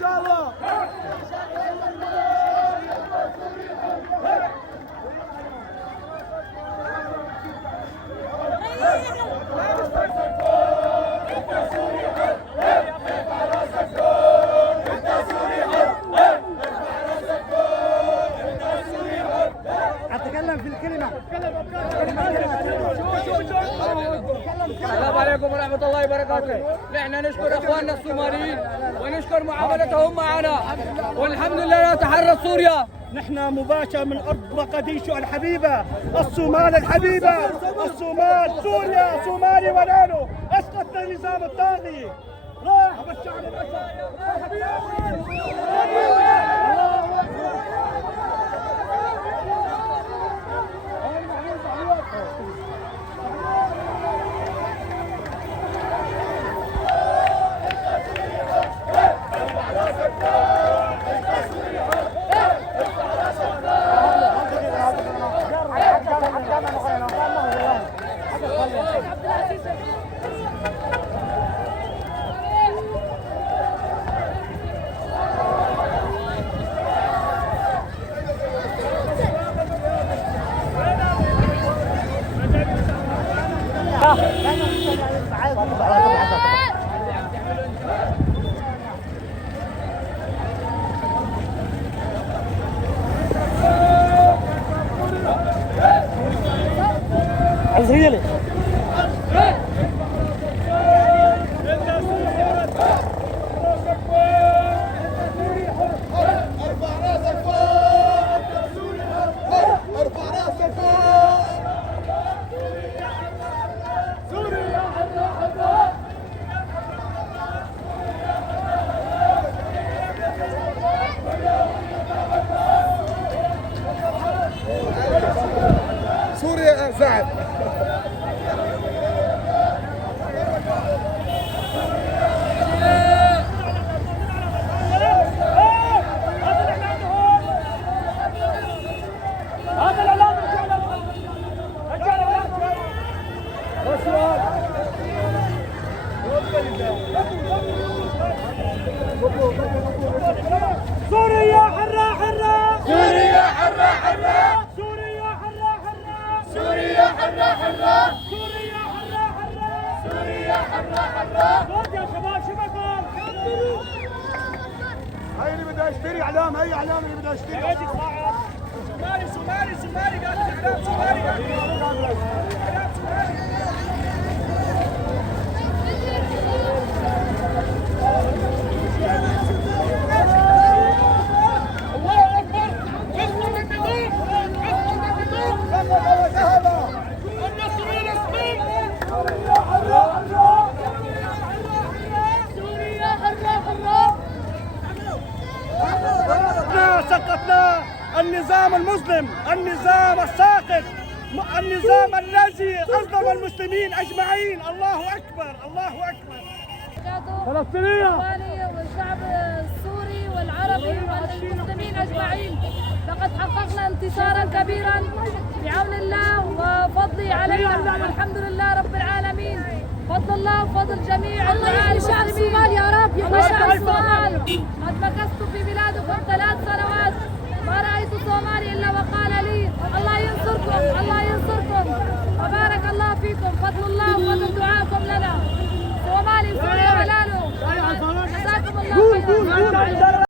شاء الله. اتكلم في الكلمه. السلام عليكم ورحمة الله وبركاته. نحن نشكر اخواننا الصوماليين ونشكر معاملتهم معنا، والحمد لله نتحرر سوريا. نحن مباشر من ارض مقديشو الحبيبه، الصومال الحبيبه، الصومال سوريا، صومالي ونانو، اسقطنا النظام الطاغي. راح بالشعب الاسد. عزيزي سوريا زعل. سوريا حرة حرة، سوريا حرة حرة، سوريا حرة حرة، سوريا حرة حرة، سوريا حرة حرة، سوريا حرة حرة. صوت يا شباب شو بكم؟ هاي اللي بدها اشتري اعلام، هي اعلام اللي بدها اشتري. سومالي سومالي سومالي قاعد اعلام سومالي قاعد اعلام سومالي. سقطنا النظام المظلم، النظام الساقط، النظام الذي أظلم المسلمين أجمعين. الله أكبر، الله أكبر. فلسطينية والشعب السوري والعربي والمسلمين أجمعين، لقد حققنا انتصارا كبيرا بعون الله وفضله علينا، والحمد لله رب العالمين. فضل الله وفضل جميع الله يحمي شعب الصومال يا رب، يحمي شعب الصومال. قد مكثت